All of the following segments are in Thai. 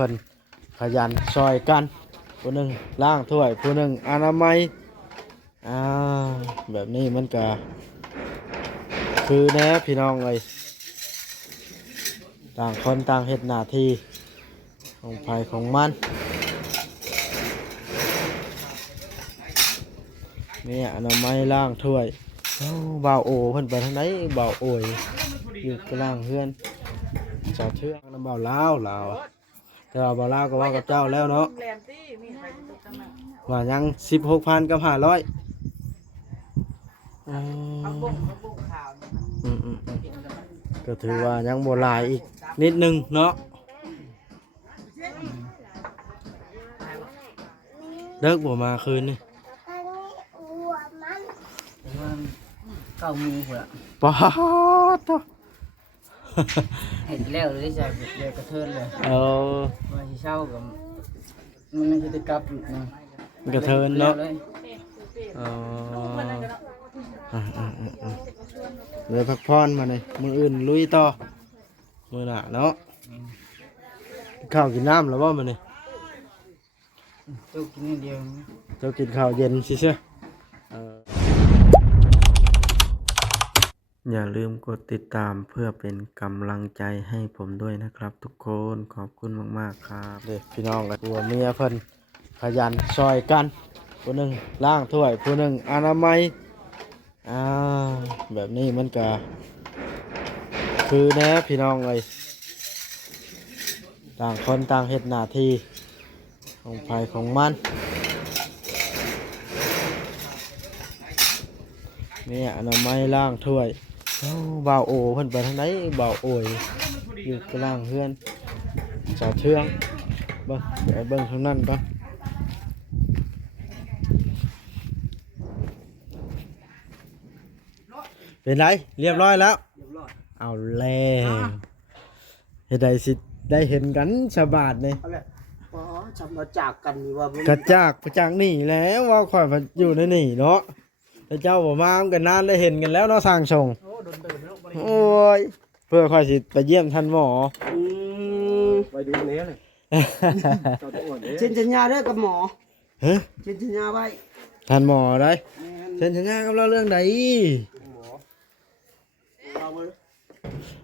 เพิ่นขยันซอยกันผู้หนึ่งล้างถ้วยผู้หนึ่งอนามัยอ่าแบบนี้มันก็คือแน่พี่น้องเลยต่างคนต่างเฮ็ดหน้าที่ของไผของมันนี่อนามัยล้างถ้วยบ่าวโอเพิ่นไปทางไหนบ่าวโอยอยู่กลางเฮือนเจ้าเทืองน้ำบ่าวลาวลาวแต่ว่าบ่าวลาวก็ว่ากับเจ้าแล้วเนาะว่ายัง16,000 กับ 500ก็ถือว่ายังบ่หลายอีกนิดนึงเนาะเลิกบ่มาคืนนี่9 โมงพุ่นล่ะ ป๊าดโต เห็นแล้วเลยจ้ะเดี๋ยวกระเทินเลย ว่าสิเช้ากับมันคือจะกลับอีกนะ กระเทินเนาะ เลย เดี๋ยวพักพรมาเลยมืออื่นลุยต่อมือหน้าเนาะข้าวกินน้ำแล้วว่ามันนี่ เจ้ากินนิดเดียว เจ้ากินข้าวเย็นสิเชื่ออย่าลืมกดติดตามเพื่อเป็นกำลังใจให้ผมด้วยนะครับทุกคนขอบคุณมากๆครับเด็กพี่น้องกับตัวเมียเพิ่นขยันซอยกันผู้หนึ่งล้างถ้วยผู้หนึ่งอนามัยแบบนี้มันก็คือแน่พี่น้องเลยต่างคนต่างเฮ็ดหน้าที่ของไผของมันนี่อนามัยล้างถ้วยบ่าวโอเพิ่นไปทางไหนบ่าวโอยอยู่กลางเฮือนเจ้าเทืองเบิ่งเดี๋ยวเบิ่งทางนั้นก่อนเป็นไรเรียบร้อยแล้วเอาแล้วเฮ็ดได้สิได้เห็นกันชาวบ้านนี่ เอาแหละอ๋อจำมาจากกันนี่ว่าก ระจากนี่แล้วว่าข่อยมาอยู่ในนี่เนาะแล้วเจ้าบ่มากันนานได้เห็นกันแล้วเนาะสร้างชงโอ้ยเพื่อข่อยสิไปเยี่ยมท่านหมอ ไปดูเนี้ยเลย เซ็นสัญญาเด้อกับหมอ ฮะ เซ็นสัญญาไว้ ท่านหมอได้เซ็นสัญญากับเราเรื่องใด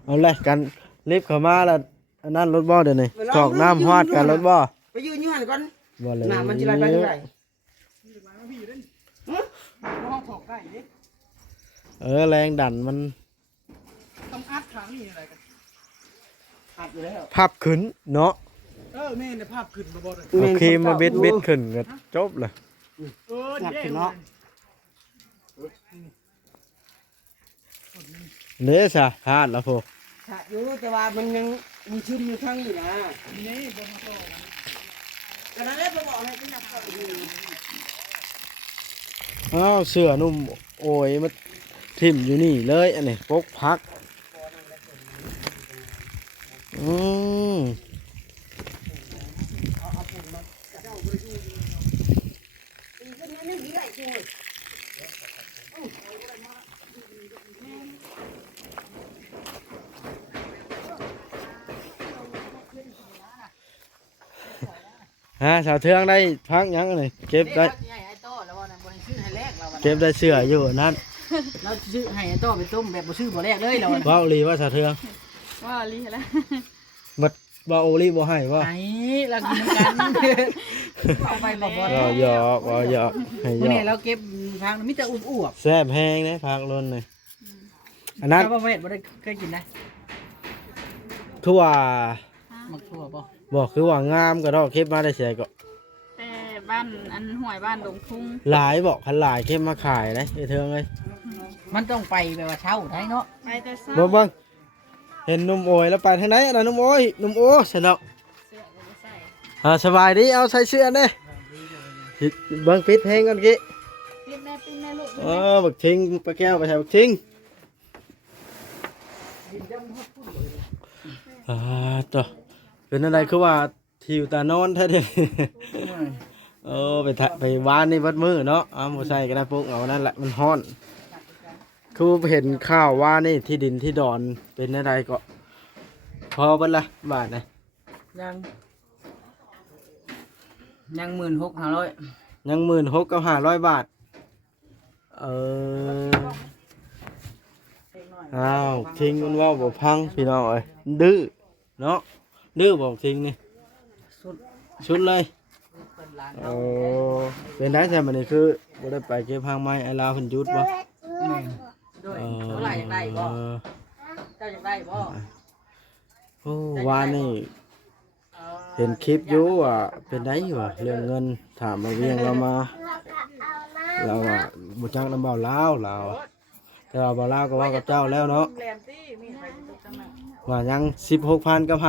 เอาเลยกันรีบเข้ามาแล้วอันนั้นรถบ่เดี๋ยวนี้กรอกน้ำฮอดกันรถบ่ ไปยืนอยู่หั่นก่อน บ่เลย น้ำมันสิไหลไปทางไหน แรงดันมัน ต้องอัดขังนี่อะไรกัน อัดอยู่แล้ว พับขึ้นเนาะ แม่ในภาพขึ้นมาบ่เลย โอเคมาเบ็ดขึ้นก็จบเลย อัดขึ้นเนาะ เด้ซะพลาดแล้วพวก ถ้าอยู่แต่ว่ามันยังมีชื้นอยู่ข้างนี่นะนี่บ่มาต่อกันนั้นแหละบ่บอกให้เป็นนักต่ออยู่ อ้าวเสื้อนุ่มโอ้ยมาทิ่มอยู่นี่เลยอันนี้ปกพักอืมชาวเทืองได้พักยังเลยเก็บได้ เก็บได้เสื้ออยู่นั่น เราซื้อให้ไอ้โต้ไปต้มแบบบ่ซื้อบ่แรกเลยเรา ว่าโอลีว่าชาวเทือง ว่าลีแล้ว บัดว่าโอลีบ่ให้ว่า ไอ้เรากินกันเอาไปบ่บ่ ว่าหยอกว่าหยอกให้หย มื้อ อ นี้ ก เราเก็บพักมีแต่อุบ แซ่บแห้งนะพักล้นเลยอัน ๆ นั้น ถ้าบ่เฮ็ดบ่ได้เคยกินได้ ทั่ว มักทั่วบ่ บอกคือว่างามก็ดอกเก็บมาได้เสียก็ แต่บ้านอันห่วยบ้านดงทุ่ง หลายบอกคันหลายเก็บมาขายนะไอ้เทืองเลย มันต้องไปแบบว่าเช้าได้เนาะ ไปแต่เช้า เบิ่งเห็นหนุ่มโอยแล้วไปทางไหนน่ะหนุ่มโอยหนุ่มโอเสร็จแล้ว เสื้อก็บ่ใส่ สบายดีเอาใส่เสื้อเด้เบิ่งปิดเพลงก่อนกี้ ปิดแม่ปิดแม่ลูก บักทิ้งปลาแก้วไปใส่บักทิ้งต่อเป็นอะไรคือว่าทิวตานอนแท้เด้ไปวานนี่วัดมือเนาะเอาหมูใส่ก็ได้ปุ๊กเอานั่นแหละมันฮ้อนคือเห็นข้าวว่านี่ที่ดินที่ดอนเป็นอะไรก็พอเบิ่ละบาทนะ ยัง ยัง16,500ยัง16,000กับ500 บาทอ้าวทิ้งมันเว่าบ่พังพี่น้องเอ้ยดื้อเนาะดื้อบ่ทิ้งนี่ สุด ชุดเลย เพิ่นร้าน เป็นได้ใช่มันนี่คือบ่ได้ไปเก็บหางไม้ไอ้ลาวเพิ่นหยุดบ่ แม่นด้วยเท่าไหร่อยากได้บ่เจ้าอยากได้บ่ โอ้วานนี่เห็นคลิปอยู่ว่าเป็นไดอยู่ว่าเรื่องเงินถามมาเวียงเรามาเราว่าบ่จักนำเบาลาวเราแต่ว่าเบาลาวก็ว่ากับเจ้าแล้วเนาะว่ายัง 16,000 กับ 500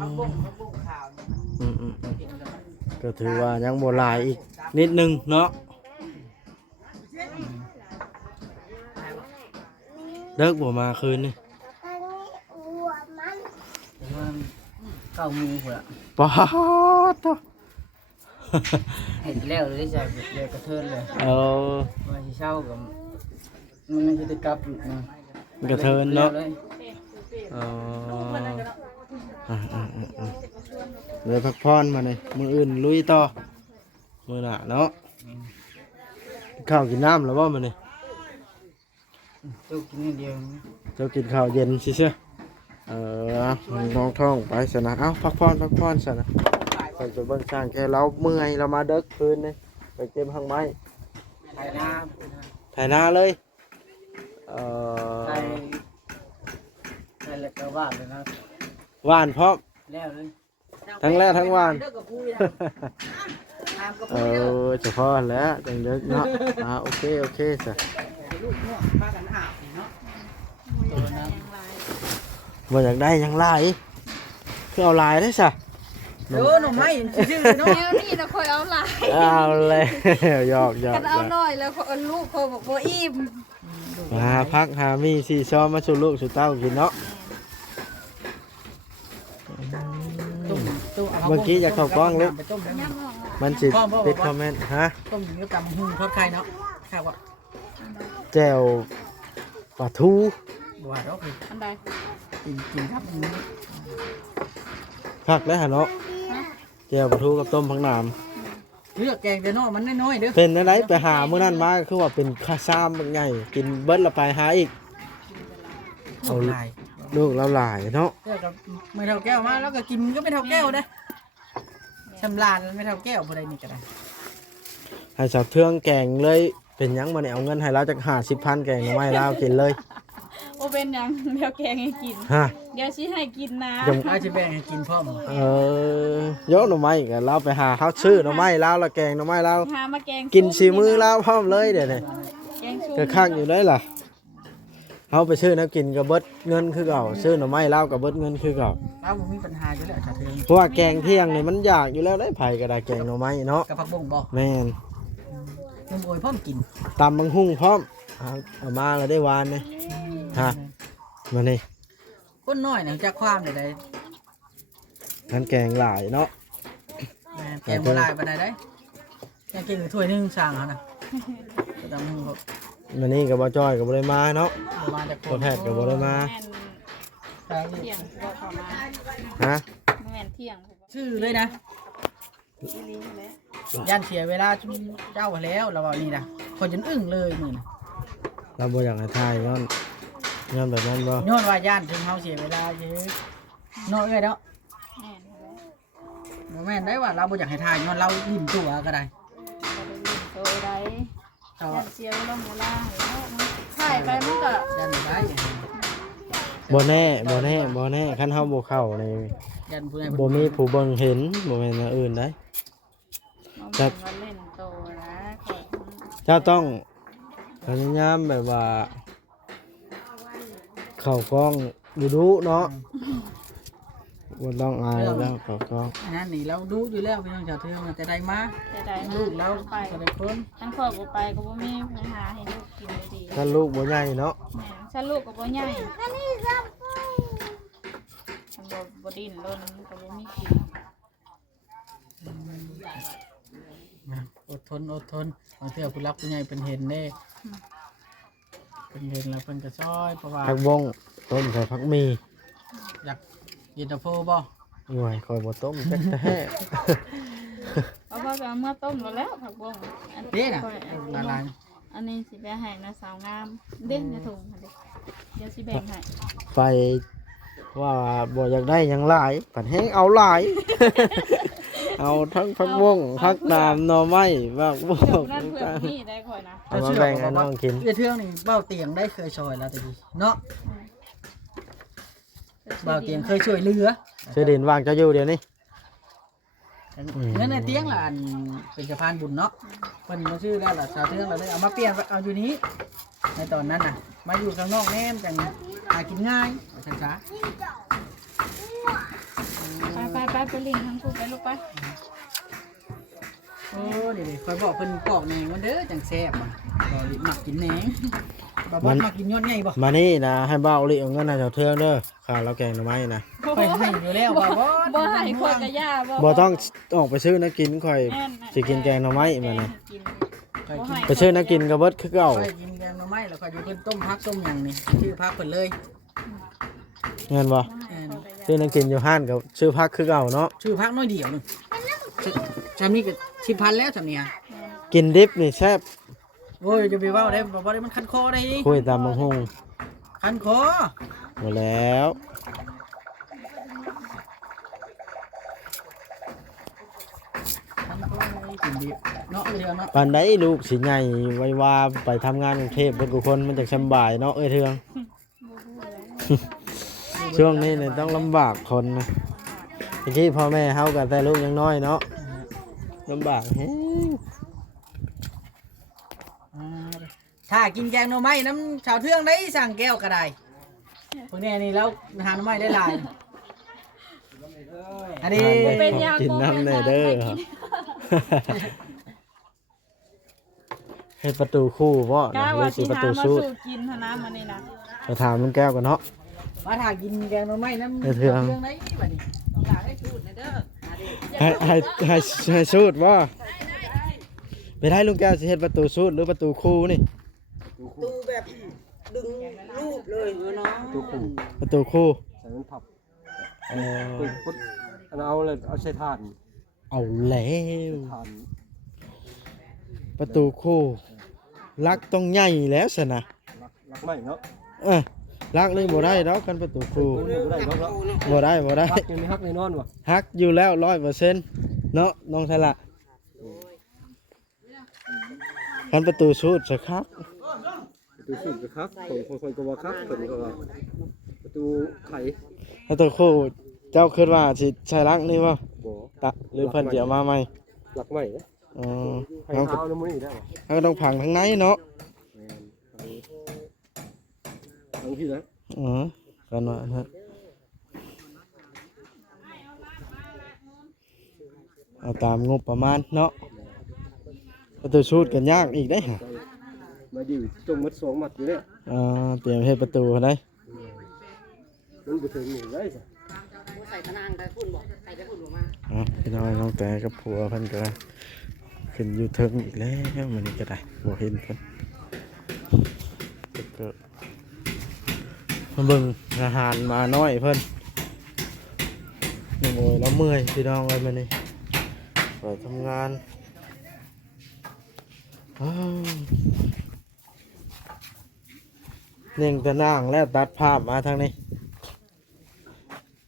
ผักบุ้งขาวนี่มัน กินแล้วมัน ก็ถือว่ายังบ่หลายอีกนิดนึงเนาะเลิกบ่มาคืนนี่ แต่ว่า9โมงพุ่นล่ะ ป๊าดเนาะ เห็นแล้วเลยใช่เดี๋ยวกระเทินเลย เออ ว่าสิเช้ากับมันจะกลับอยู่นะ กระเทินเนาะ เลย เอเลยพักผ่อนมาเลยมืออื่นลุยต่อมือหน้าเนาะข้าวกินน้ำแล้วบ่มาเนี่ย เจ้ากินอย่างเดียว เจ้ากินข้าวเย็นสิเชื่อน้องท้องไปสนะเอ้าพักผ่อนสนะไปจะเบิ่งสร้างแค่เราเมื่อยเรามาเด็กคืนนี่ไปเก็บหางไม้ ไทยนา ไถนาเลยไทยแล้วก็ว่าเลยนะ หวานพร้อม แล้วเลย ทั้งแรกทั้งหวาน เด้อกับผู้นะตามกับ เอ ผู้เด้อ เฉพาะแล้วจังเด็กเนาะโอเคสะ ลูกน้องพากันอาบเนาะ บ่อยากได้ยังลายคือเอาลายได้สะ เออหน่อไม้ชื่อเนาะ แนวนี้นะคอยเอาหลาย เอาเลยหยอก กันเอาหน่อยแล้วคนลูกเขาบอกว่าอิ่ม มาพักหามีสีซ้อมมาสู่ลูกสู่เต้ากินเนาะเมื่อกี้อยากเข้ากล้องลูก ไปต้มแล้ว ย่างออก มันสิปิดคอมเมนต์ฮะ ต้มถึงแล้วกำหุ้งทอดไข่เนาะข้าวอ่ะ แจ่วปลาทู บัวดอก อันใด กินครับ ผักได้หะเนาะแจ่วปลาทูกับต้มผักหนาม เลือกแกงแต่น้อมันน้อยๆเด้อ เป็นอะไรไปหามื้อนั้นมาคือว่าเป็นข้าซ้ำเป็นไงกินเบิดละไปหาอีก เอาลาย ลูกเราหลายเนาะ เลือกกับไม่เท่าแก้วมาแล้วก็กินก็ไม่เท่าแก้วเด้อชำลานไม่เท่าแก้วบ่ได้นี่ก็ได้ ให้สาวเทืองแกงเลยเป็นหยังมาเนี่ยเอาเงินให้เราจาก50,000แกงหน่อไม้เรากินเลย โอเป็นหยังเดี๋ยวแกงให้กิน ฮะ เดี๋ยวชี้ให้กินนะ เอาจะแบ่งให้กินพร้อม ยกหน่อไม้กันเราไปหาเขาซื้อหน่อไม้เราละแกงหน่อไม้เรา หามาแกง กินสีมือเราพร้อมเลยเดี๋ยวนี้ แกงซุป ก็ข้างอยู่เลยล่ะเขาไปซื้อน้ำกินกับเบิดเงินคือเก่าซื้อหน่อไม้เรากับเบิดเงินคือเก่า เราบ่มีปัญหาอยู่แล้วถ้าถึง เพราะว่าแกงเที่ยงนี่มันอยากอยู่แล้วได้ไผ่ก็ได้แกงหน่อไม้เนาะ กับผักบุ้งบ่ แม่น มึงโอยพร้อมกิน ตำบังหุ่งพร้อมเอามาแล้วได้วานเลยฮะมานี่ คนน้อยน่ะจักความได้ได้ นั่นแกงหลายเนาะ แกงบ่ลายปานใดได้แกงกินถ้วยนึงสั่งเขาน่ะก็ต้องมึงบ่ มานี่กับบ่จ้อยกับ่ได้มาเนาะ มาจากค บ่ น แพทย์กับบ่ได้มา แม่นเที่ยงบ่เข้ามา ฮะ แม่นเที่ยง ชื่อเลยนะ อีหลีแหละ ย่านเสียเวลาชุมเจ้าแล้วเราว่านี่นะคนจนอึ้งเลยมื้อน่ะ เราบ่อยากให้ทายย้อนแบบนั้นบ่ ย้อนว่าย่านถึงเฮาเสียเวลาเยอะเนาะเอ้ยเนาะ แม่นแหละ บ่แม่นได้ว่าเราบ่อยากให้ทายย้อนเรายิ้มตัวก็ได้ บ่ได้ยินโตได้ เจ้า ย่านเสียเวลาเวลาให้เนาะมันถ่ายไปมันก็ ย่านได้ บ่แน่คันเฮาบ่เข้านี่ ย่านผู้ใด บ่มีผู้เบิ่งเห็นบ่แม่นอย่างอื่นได้ มันเป็นว่าเล่นโตนะขอ เจ้าต้องพยายามแบบว่า เข้ากล้องดูเนาะบ่ต้องอายแล้วเข้ากล้อง อันนั้นนี่เราดูอยู่แล้วพี่น้องชาวเทืองแต่ใดมา จะได้ ลูกเรา ไป แต่ละคน ทั้งครอบบ่ไปก็บ่มีปัญหาให้ลูกกินได้ดี ถ้าลูกบ่ใหญ่เนาะ แม่นฉันลูกก็บ่ใหญ่ฉันบ่ดิ้นรนก็บ่มีกิน อดทนบางเทื่อผู้รักผู้ใหญ่เป็นเห็นเด้เป็นเห็นแล้วเพิ่นก็ซอยเพราะว่า ผักบงต้มใส่ผักมี อยากเย็นตาโฟบ่ หน่วยคอยบ่ต้มจักแท้ เอาพ่อไปเอาเมื่อต้มแล้วผักบุ้งอัน นี่น่ะ ค่อยเอา ละลาย อันนี้สิไปให้นะสาวงามเด่นในถุงค่ะเด็กเดี๋ยวสิแบ่งให้ ไปว่าบ่อยากได้หยังหลายปัดแฮงเอาหลาย เอาทั้งผักบงผักน้ำหน่อไม้ผักบ เดี๋ยว ง นั่นเพื่อนนี่ได้ค่อยนะ เอามาแบ่งให้น้องกิน เอื้อเทืองนี่เบ้าเตียงได้เคยช่วยแล้วแต่ดีเนาะเบ้าเตียงเคยช่วยเหลือ ชื่อดินวางเจ้าอยู่เดี๋ยวนี้ เงินในเตียงล่ะอันเป็นสะพานบุญเนาะเพิ่นมาชื่อแล้วล่ะชาวเทืองเราเลยเอามาเปลี่ยนเอาอยู่นี้ในตอนนั้นน่ะมาอยู่ข้างนอกแน่มจังหากินง่ายช้า ไปลิงทั้งคู่ไปลูกไป ๆโอ้นี่ๆคอยบอกเพิ่นปอกแหนงมันเด้อจังแซ่บอ่ะบ่ลิมักกินแหนงบ่บ่มักกินยอดใหญ่บ่ มานี่นะให้เบ้าลิเอาเงินให้เจ้าเทืองเด้อข้าวเราแกงหน่อไม้นะ ไปให้อยู่แล้วบ่บ่ บ่ให้คนกระย่า บ่ต้องออกไปซื้อนักกินข่อยสิกินแกงหน่อไม้มานะ กิน ไปกิน ไปซื้อนักกินก็เบิดคือเก่า ไปกินแกงหน่อไม้แล้วก็อยู่เพิ่นต้มผักต้มหยังนี่ชื่อผักเพิ่นเลย เงินบ่ซื้อนักกินอยู่ห้านก็ซื้อพักคือเก่าเนาะ ชื่อผักน้อยเดียวนึงชามนี้ก็10,000แล้วชามนี้ฮะ กินดิบนี่แซ่บ โอ้ยจะไปเว้าได้บ่ได้มันคันคอได้ดิ คุยตามบังฮง คันคอ หมดแล้ว คันคอได้กินดิบเนาะเทืองเนาะ ปานใดลูกสิใหญ่ไว้ว่าไปทำงานกรุงเทพเพิ่นกูคนมันจะสำบายเนาะเอ้ยเทือง ช่วงนี้เนี่ยต้องลำบากคนนะเมื่อกี้พ่อแม่เฮากับแต่ลูกยังน้อยเนาะลำบากแฮง ถ้ากินแกงหน่อไม้น้ำชาวเทืองได้สั่งแก้วก็ได้พวกนี้นี่แล้วหาหน่อไม้ได้หลายอันนี้ เป็นยา กินน้ำแน่เด้อครับให้ประตูคู่บ่ กล้า หรื ว่า อสิ สิ ประ หา ตู มา สู้ สู่กินเท่านั้นมันนี่นะ ไปถามลุงแก้วกันเนาะ มาถ้ากินแกงหน่อไม้น้ำ เทือง ได้บัดนี้ต้องการให้ชูดนะเด้อ ให้สูตรบ่ไปได้ลุงแก้วสิเฮ็ดประตูสูตรหรือประตูคู่นี่ ตูแบบดึงรูปเลยเนาะ ตัวขู่ ประตูคู่ ใส่มันพับ เออ ปุ๊บอันเอาเลยเอาใช้ถ่าน เอาแล้ว ถ่าน ประตูคู่ลักต้องใหญ่แล้วสินะ รักไม่เนาะ ลักเลยบ่ได้ดอกกันประตูคู่ บ่ได้เนาะ บ่ได้บ่ได้ ฮักยังไม่ฮักแน่นอนวะ ฮักอยู่แล้ว100%เนาะน้องไทละกันประตูสูตรสิครับ ประตูสุดก็ครับคนก็ว่าครับคนก็ว่าประตูไข ประตูคู่เจ้าคิดว่าสิใช้ลักนี่บ่ บ่ ตะหรือเพิ่นสิเอามาใหม่ รักไม่นะ อ๋อ ให้ เราก็ เท้าน้ำมันนี่ได้บ่ เราก็ต้องพังทางในเนาะ ทางที่นะ อ๋อกันว่าฮะเอาตามงบประมาณเนาะประตูสูตรกันยากอีกได้ฮะ มาดิวจมมัด2มัดอยู่เนี่ย เตรียมเฮ็ดประตูได้ มันบ่ถึงนี่ได้ ใส่ตะนางได้ฝุ่นบ่ใส่ได้ฝุ่นบ่มา พี่น้อยน้องแต่กับผัวเพิ่นก็ขึ้นอยู่เทิงอีกแล้วมื้อนี้ก็ได้บ่เห็นเพิ่นก็มาเบิ่งอาหารมาน้อยเพิ่นนี่โอ้ยแล้วเมื่อยพี่น้องเอ้ยมื้อนี้ไปทำงานอ้าวเน่งจะนั่งแล้วตัดภาพมาทางนี้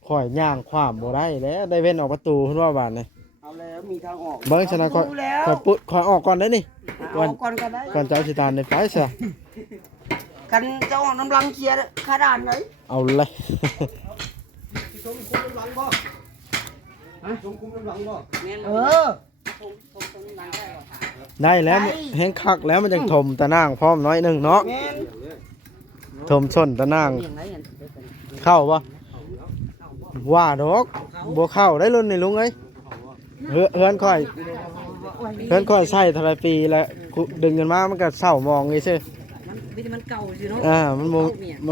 ข่อยย่างความบ่ได้แล้วได้เว้นออกประตูเพิ่นว่าบาดนี่ เอาแล้วมีทางออก เบิ่งชนะข่อยข่อยปุ๊ดข่อยออกก่อนได้นี่ ก่อนก็ได้ ก่อนจะเอาสิตานในไฟซะ กันเจ้าของน้ำลังเคลียร์ขนาดไหน เอาเลย จมคุมน้ำหลังบ่ฮะจมคุมน้ำหลังบ่ เออ ได้แล้วแห้งคักแล้วมันจะถมตะนางพร้อมน้อยหนึงเนาะ แม่น ถมส้นตะนาง อย่างไรเห็น เข้าบ่ว่าดอกบ่เข้าได้รุ่นนี่ลุงเอ้ยเฮือนค่อยใช้เท่าไรปีแล้วดึงกันมามันก็เศร้ามองนี่ซื่อ มันเก่าสิเนาะ มั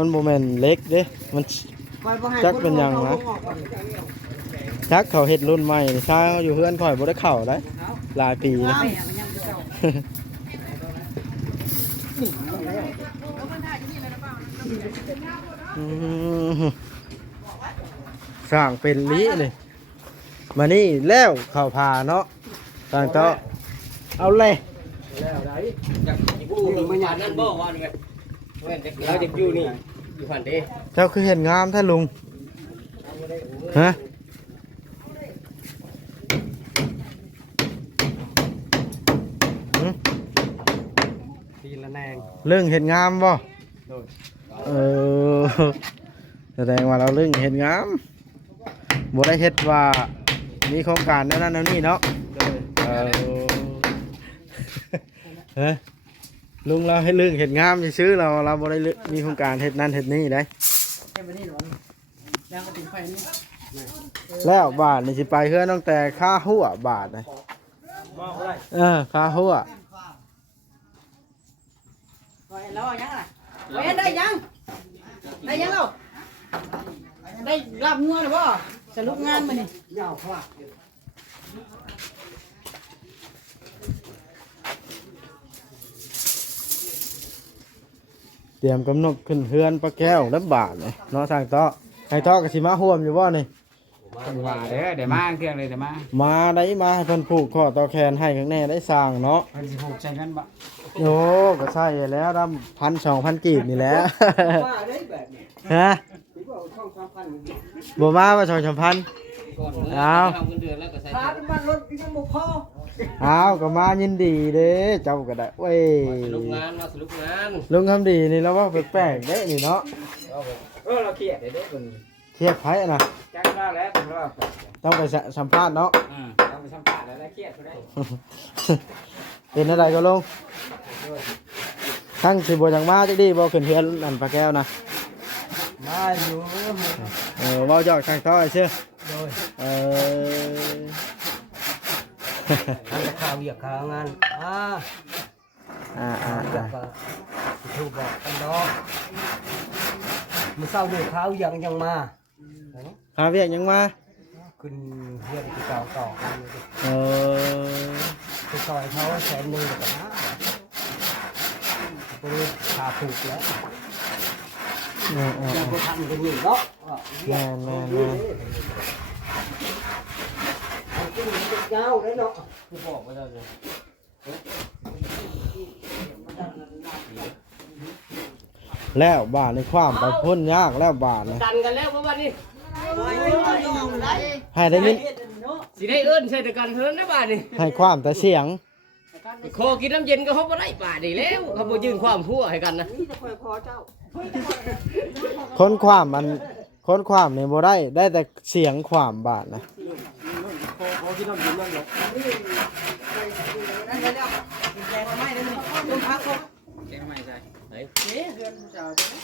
นบ่แม่นเล็กเด้มันจักเป็นหยังนะจักเขาเฮ็ดรุ่นใหม่นี่ถ้าอยู่เฮือนค่อยบ่ได้เข้าได้หลายปีแล้ว สร้างเป็นลิเลย มานี่แล้วเข้าพาเนาะต่างเตาะเอาเลย แล้วได้ อยากอยู่มันอยากนั่นบ่ว่าเลยเว้นเด็กเราจะอยู่นี่อยู่ผ่านเด้ เจ้าคือเห็นงามแท้ลุงฮะหึ ทีละแนง เรื่องเห็นงามบ่เออแสดงว่าเราเรื่องเห็นงามบ่ได้เฮ็ดว่ามีโครงการแนวนั้นแนวนี้เนาะเออฮะลุงเราให้เรื่องเห็นงามซื้อเราบ่ได้มีโครงการเฮ็ดนั้นเฮ็ดนี้ได้ เก็บไว้นี่หรอยังกระถิ่นไฟนี่ แล้วบาทนี่สิไปเฮือน้องแต่ค่าหัวบาทนะค่าหัว แล้วยังไงได้ยังเราได้รับงัวหรือเปล่าสรุปงานมานี่ เตรียมกำหนดขึ้นเฮือนปลาแก้วแล้วบาทเลยเนาะทางเตาะให้เตาะกับสิมาห่วมอยู่บ่นี่ ว่าเด้อเดี๋ยวมาเครื่องเลยเดี๋ยวมา มาได้มาให้เพิ่นผูกข้อต่อแขนให้ข้างแน่ได้สร้างเนาะ เพิ่นสิผูกใส่กันบ่ โอ้ก็ใช่แล้วดำ1,000-2,000กีบนี่แหละ ว่าได้แบบนี้ ฮะ ที่ว่าช่อง3,000 บ่มาว่า2,000 ก่อนมื้อ เอา เอาเงินเดือนแล้วก็ใส่ ถ้าน้ำมันรถยังบ่พอ อ้าวก็มายินดีเด้เจ้าก็ได้เว้ย สรุปงานมาสรุปงาน ลุงคำดีนี่เราว่าแปลกๆเด้นี่เนาะ เราเครียดเด้อเพิ่น เทียบไผอะนะ จักว่าแล้วแต่ว่า ต้องไปสัมภาษณ์เนาะ ต้องไปสัมภาษณ์แล้วเครียดได้ เป็นอะไรก็ลงทั้งสิบอย่างมาจักดีบ่ขึ้นเฮือนอันปลาแก้วนะ มาอยู่ เว้าจอกทางท้อยเชื่อเออ ทำข่าวเวียกข่าวงานเวียกก็ถูกบอกกันดอกมื้อเช้านี่ข่าวยังมา หาเวียกยังมา ขึ้นเฮียนที่เก่าต่อกันอยู่ดิ เออ ไปซอยเขา100,000แล้วก็มาไปขาผูกแล้วยังบ่ทันกันอยู่เนาะ แม่น เอากินมันยาวได้เนาะ ผู้บอกว่าจะ แล้วบาทในความไปพ่นยากแล้วบาทนะ กันกันแล้วเพราะว่านี่ ให้ได้ยิน สิได้เอิ้นใส่แต่กันเท่านั้นนะบาดนี่ ให้ความแต่เสียง ขอกินน้ำเย็นก็เขาบ่ได้บาดนี่แล้วเขาบ่ยื่นความพัวให้กันนะ ค้นความมันค้นความนี่บ่ได้แต่เสียงความบาทนะ ขอกินน้ำเย็นบ้างเนาะ นั่นแล้วแกงไม่ได้นี่ต้มพักเขา แกงไม่ใช่เฮ้ย เอ๊ะเฮือนผู้สาวใช่ไหม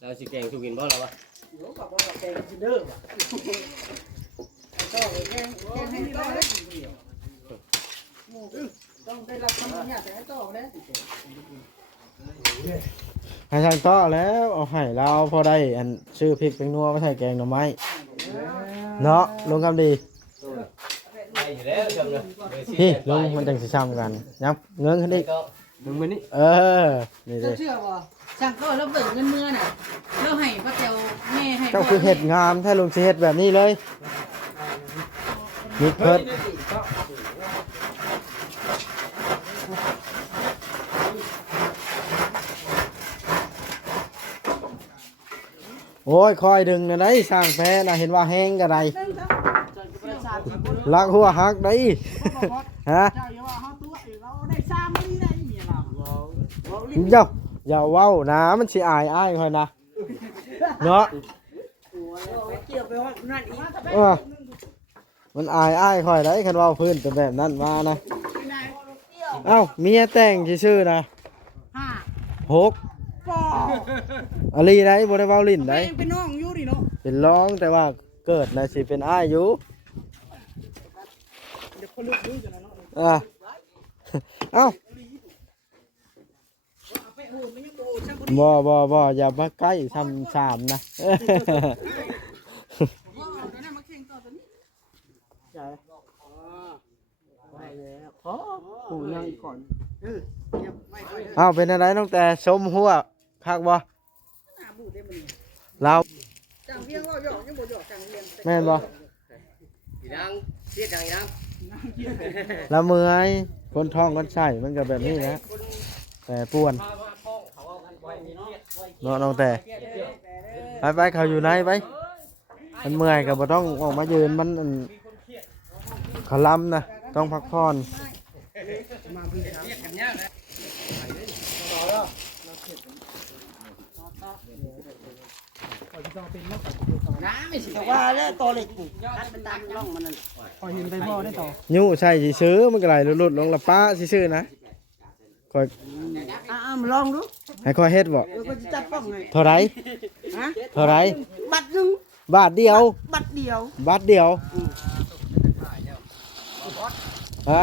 เราสิแกงสุกินบ่ล่ะวะ โอ้กับว่าแกงจินเดอร์ว่ะต้องแกงให้ได้ได้ต้องได้รับคำอนุญาตแต่ต้องได้ ให้ทางต่อแล้วเอาให้เราพอได้อันซื้อพริกเป็นนัวมาใส่แกงหน่อไม้เนาะลงคำดี ไปอยู่แล้วจำเลย พี่ลงมันจังสิซ้ำกันยับเงินขึ้นอีก มึงมานี่ เออนี่เล เจ้าย เชื่อป่ะสั่งก็แล้วเบิกเงินเมื่อน่ะแล้วให้ป้าเจ้าแม่ให้ เจ้าคือเห็ดงามถ้าลุงสิเห็ดแบบนี้เลยนิดเพิดโอ้ยคอยดึงนะได้สร้างแพ้นะเห็นว่าแห้งกันไรลักหัวหักได้ ฮะ เจ้าอย่าว่าเฮาตัวเราได้ซ้ำนี่ได้เมียเรา เจ้าอย่าเว้านะมันสิอายอ้ายคอยนะเนาะ เกี่ยวไปว่านั่นอีก มันอายอ้ายคอยได้คันเว่าพื้นเป็นแบบนั้นมานะเอ้าเมียแต่งชื่อๆนะ 5 หก ปอ อลีได้บ่ได้เว้าลิ้นได้ เป็นน้องอยู่ดิเนาะ เป็นร้องแต่ว่าเกิดนะสิเป็นอ้ายอยู่ เดี๋ยวคนลุกดูกันนะเนาะ เอ้า ไปโหดมันยังโหดช่างบ่ บ่อย่ามาใกล้ซ้ำสามนะ มาเข่งต่อตัวนี้ ผูกยังก่อน เอ้าเป็นอะไรน้องแต่ชมหัวคักบ่ หน้าบูดได้มัน เรา จังเพียงเราหยอกยังบ่หยอกจังเรียน แม่นบ่ ดังเสียดังดัง ละเมื่อยคนท้องคนไส้มันก็แบบนี้นะแต่ป่วนเนาะน้องแต่ไปเขาอยู่ไหนไปมันเมื่อยก็บ่ต้องออกมายืนมันเขาล้ำนะต้องพักผ่อน แต่ว่าแล้วตัวเล็กนี่คัดเป็นตามร่องมันนั่นพอเห็นไปพ่อได้ต่อ ยูใช่สิซื้อมันก็ไหลหลุดลงละป้าสิซื้อนะคอย มาลองดู ให้คอยเฮ็ดบ่ ก็จะจับป้องไง เท่าไหร ฮะ เท่าไหร บัตรหนึง บาทเดียว บัตรเดียว บาทเดียวฮะ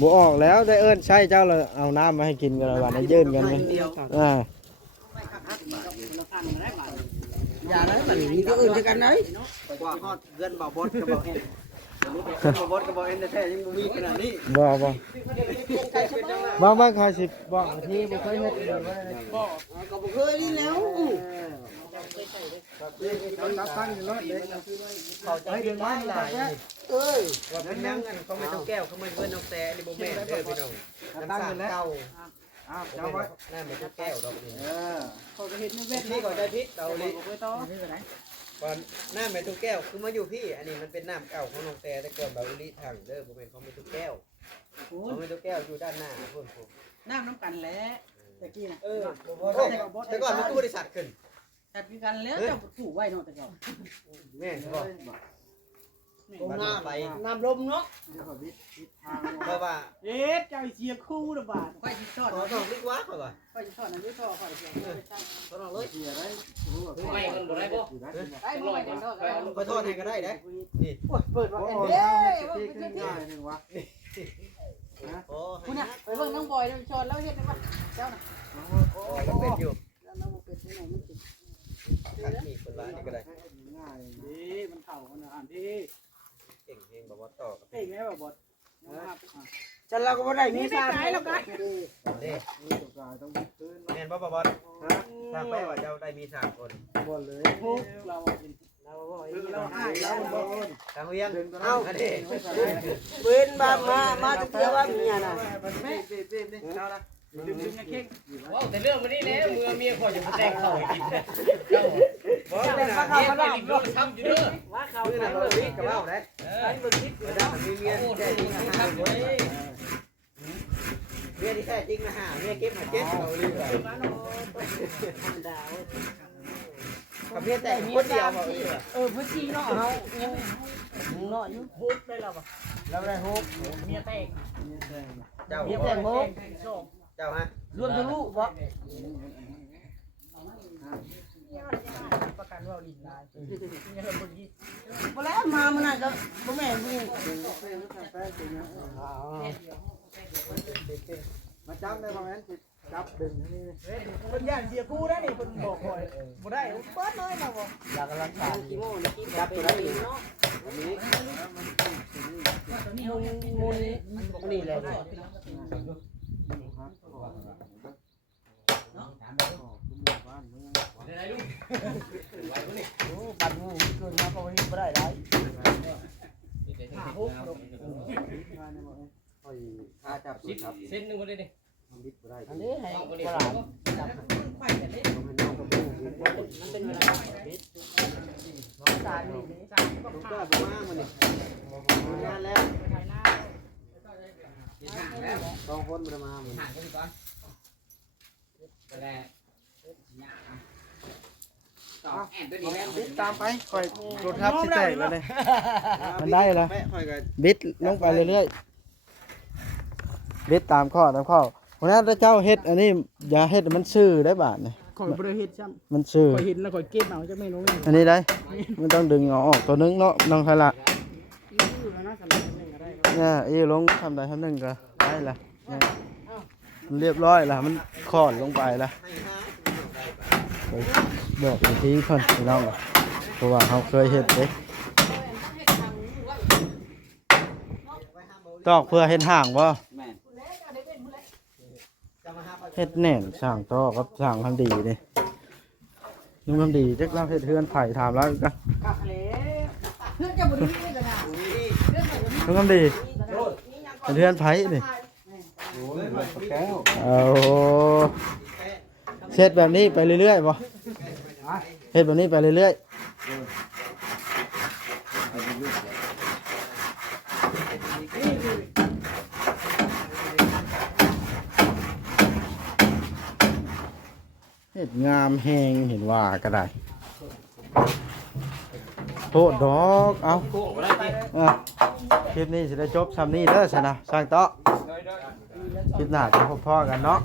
บ่ออกแล้วได้เอิ้นใช่เจ้าเลยเอาน้ำมาให้กินกันแล้ววันนี้ยื่นกันเลยอย่าเลยมันมีตัวอื่นด้วยกันเลยว่าฮอดเงินบ่บดก็บ่เห็นบ่บดก็บ่เห็นแท้ยังบ่มีขนาดนี้ บ่ใครสิบอกที่บ่เคยเฮ็ดเลยว่าได้ ก็บ่เคยนี่แล้วเขาจะให้ได้หลายเอ้ย ว่าเป็นยังกันเขาไม่ต้องแก้วเขาไม่เบิ้ลน้องแต่นี่โบแม่เด้อพี่น้องน้ำสาเก่าเจ้าไว้น่าไม่ต้องแก้วดอกนี่ เขาก็เห็นในเว็บ นี่ก่อนได้พิษเราเลย ไปต่อนี่ไปไหน ก่อนน้าไม่ต้องแก้วคือมาอยู่พี่อันนี้มันเป็นน้ำเก่าของน้องแต่แต่ก่อนบาลีทางเด้อโบแม่เขาไม่ต้องแก้วเขาไม่ต้องแก้วอยู่ด้านหน้าพุ่น น้ำกันแล้วตะกี้น่ะ แต่ก่อนมันตู้บริษัทขึ้น จัดกันแล้วจะถูกไว้เนาะแต่ก่อน แม่บอกน้ำไป น้ำลมเนาะ เพราะว่า เอ๊ะเจ้าเสียคู่ละบาทค่อยสิทอด ขอต้องลึกว่าเขาว่า ค่อยสิทอดนั่นด้วยทอดค่อยเสียทอดเลย ไม่มันบ่ได้บ่ ได้บ่ได้ทอด ขอโทษให้ก็ได้เด้นี่ เปิดว่าเด้โอ้ คุณน่ะไปเบิ่งน้องบอยชอนแล้วเฮ็ดได้บ่เจ้าน่ะ มันเป็นอยู่ แล้วน้องบ่เป็นที่ไหนมันสิ ขัดนี่คนละนี่ก็ได้ ง่ายดีมันเข้ากันอ่านดี เก่งเพลงแบบว่าต่อกับ เก่งแม่บ่บ่จันเราก็บ่ได้มีซ่าแล้วกัน เด้แม่นบ่บ่บอสทางไปว่าเจ้าได้มี3คนบ่เลย เรากินเราอ้ายเราบ่ ทางเวียงเอ้าอันนี้ เว้นมาตะเกียว่ามีน่ะ ว้าวแต่เรื่องวันนี้แล้วเมียขอจะมาแต่งเข้าให้กินเจ้าบ่ได้นะเมียไปริมรถทำอยู่เด้อ ว่าเขา คือน่ะบ่มีกับเว้าได้มีเมียแท้จริงทำเว้ยเมียที่แท้จริงนะฮะเมียเก็บมาเจ็ดเอาเลยกับเมียแต่คนเดียวบ่ พื้นที่เนาะเฮายังเนาะอยู่ฮุบได้แล้วบ่ แล้วได้ฮุบ เมียแตก เจ้า เมียแตกฮุบ เจ้าฮะ รวมทั้งลูกบ่ประกันว่าดินลายบ่แล้วมามื้อนั้นก็บ่แม่นนี่ มาจับได้บ่แม่นสิจับดึงนี่ เพิ่นย่านเสียคู่ได้นี่เพิ่นบอกข่อยบ่ได้เปิดเลยนะบ่ อยากกำลังการ กี่โมงนี่จับตัวได้เนาะมูลนี่แหละโอ้ปัดงูเกินมาก็เฮ็ดบ่ได้หลาย ค่าจับครับเส้นนึงบ่ได้ดิ อันนี้ให้ตลาดจับมันเป็นเวลาสารนี่สารก็ ลูก ขาด ก็มามันนี่งานแล้ว ถ่ายหน้า 2คนบ่ได้มามัน ตามไปคอยรถทับสิแตกแล้วเลยมันได้แล้ว แม่ค่อยก็ บิดลงไปเรื่อยๆบิดตามข้อเพราะฉะนั้นถ้าเจ้าเฮ็ดอันนี้อย่าเฮ็ดมันซื่อได้บาทนี่ ข่อยบ่ได้เฮ็ดซ้ำ มันซื่อ ข่อยเห็นแล้วข่อยเก็บเอาจักไม่รู้นี่ อันนี้ได้มันต้องดึงเอาออกตัวนึงเนาะน้องไทละ อยู่แล้วนะสำหรับนึงก็ได้ เนี่ยอีลงทำใดทำหนึ่งก็ได้ละเนี่ยมันเรียบร้อยละมันคลอดลงไปละไปบอกอีกทีเพิ่นพี่น้องเพราะว่าเขาเคยเฮ็ดเด้ตอกเพื่อเฮ็ดห่างบ่เฮ็ดแน่นสร้างตอกกับสร้างทำดีนี่ลุงทำดีจักเราเฮ็ดเฮือนไผ่ถามแล้วอีกกัน กะทะเลเพื่อน จะบ่ดีเลยนะ น้องคำดีเป็นเพื่อนไผนี่ โอ้ยแก้ว เอาเฮ็ดแบบนี้ไปเรื่อยๆบ่เฮ็ดแบบนี้ไปเรื่อยๆเฮ็ดงามแฮงเห็นว่าก็ได้โทษดอกเอาคลิปนี้สิได้จบซ้ำนี้เด้อซะนะสร้างโต๊ะคลิปหน้าจะพบพ่อกันเนาะ